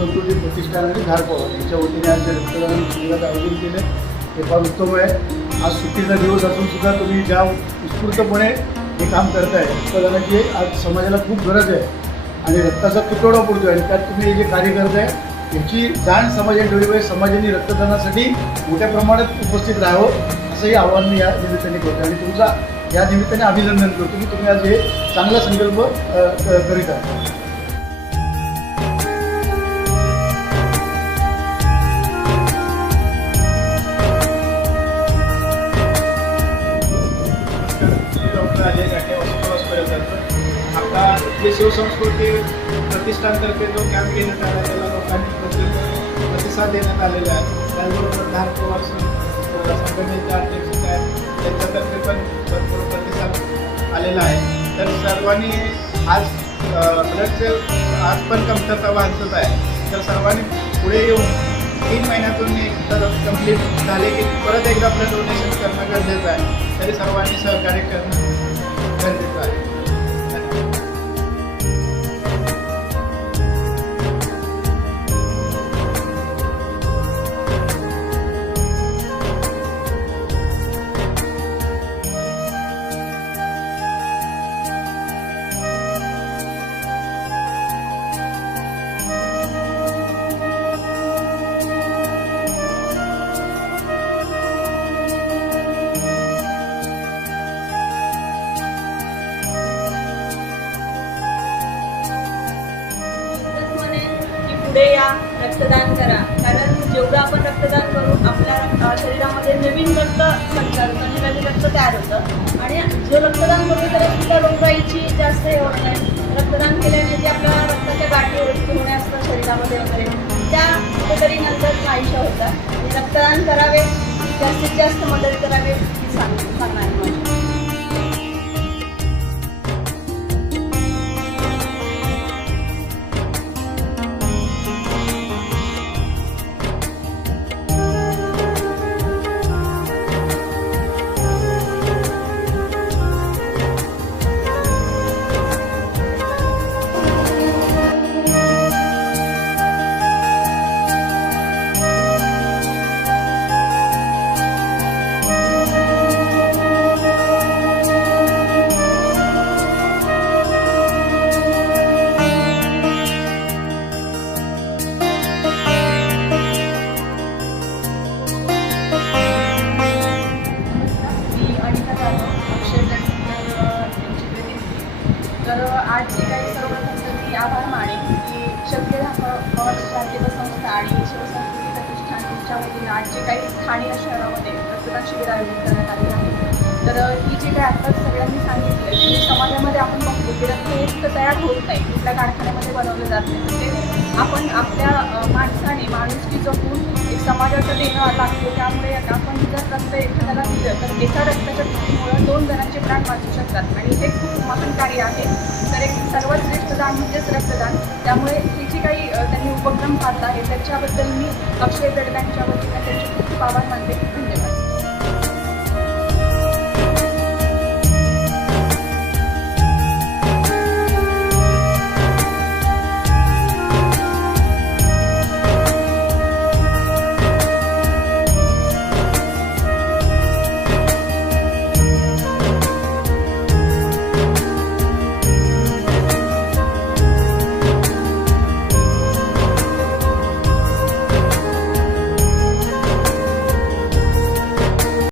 धार पवार यांच्या वतीने आज जे रक्तदान शिबिरात आयोजन केलं. हे फार उत्तम आहे. आज सुट्टीचा दिवस असून सुद्धा तुम्ही ज्या उत्स्फूर्तपणे हे काम करताय रक्तदानाची आज समाजाला खूप गरज आहे. आणि रक्ताचा तुटवडा पडतो आहे आणि त्यात तुम्ही हे जे कार्य करताय याची जाण समाजाने ठेवली पाहिजे. समाजाने रक्तदानासाठी मोठ्या प्रमाणात उपस्थित राहावं असंही आव्हान मी या निमित्ताने करतो आणि तुमचा या निमित्ताने अभिनंदन करतो की तुम्ही आज हे चांगला संकल्प क- करीत आहात. डॉक्टर अजय घाटे हॉस्पिटल जे शिवसंस्कृती प्रतिष्ठानतर्फे जो कॅम्प घेण्यात आला त्याला लोकांनी प्रतिसाद देण्यात आलेला आहे त्याचबरोबर धार प्रवास संघटनेचे अध्यक्ष आहेत त्यांच्यातर्फे पण भरपूर प्रतिसाद आलेला आहे तर सर्वांनी आज ब्लड सेल आज पण कमतरता वाचत आहे तर सर्वांनी पुढे येऊन तीन महिन्यातून एक तर कंप्लीट झाले की परत एकदा आपलं डोनेशन करणं गरजेचं आहे तरी सर्वांनी सहकार्य करणं पुढे या रक्तदान करा. कारण जेवढं आपण रक्तदान करू आपल्या शरीरामध्ये नवीन रक्त संचार म्हणजे नवीन रक्त तयार होतं. आणि जो रक्तदान करू तर आपल्या रोगराईची जास्त हे होत नाही. रक्तदान केल्याने जे आपल्या रक्ताच्या गाठी वृत्ती होणे असतं शरीरामध्ये वगैरे त्या कुठेतरी नंतर नाहीशा होतात. रक्तदान करावे जास्तीत जास्त मदत करावी. तर आज जे काही सर्वप्रथम मी आभार मानेन की शक्य कवच संस्था आणि शिवसंस्कृती प्रतिष्ठान यांच्या वतीनं आज जे काही ठाणे शहरामध्ये रक्तदान शिबिर आयोजित करण्यात आले आहे. तर ही जे काही आत्ताच सगळ्यांनी सांगितलं आपण पेस्ट रक्त तयार होत नाही. कुठल्या कारखान्यामध्ये बनवलं जात नाही. ते आपण आपल्या माणसाने माणुसकी जपून एक समाजाचं देणं लागतो. त्यामुळे आपण जर रक्त एखाद्याला दिलं तर एका रक्ताच्या कृतीमुळं दोन जणांचे प्राण वाचू शकतात. आणि हे खूप महान कार्य आहे. तर एक सर्वात श्रेष्ठ दान म्हणजेच रक्तदान. त्यामुळे हे जे काही त्यांनी उपक्रम पाहत आहे. त्याच्याबद्दल मी अक्षय दडव्यांच्या वतीनं त्यांचे खूप खूप आभार मानते. धन्यवाद.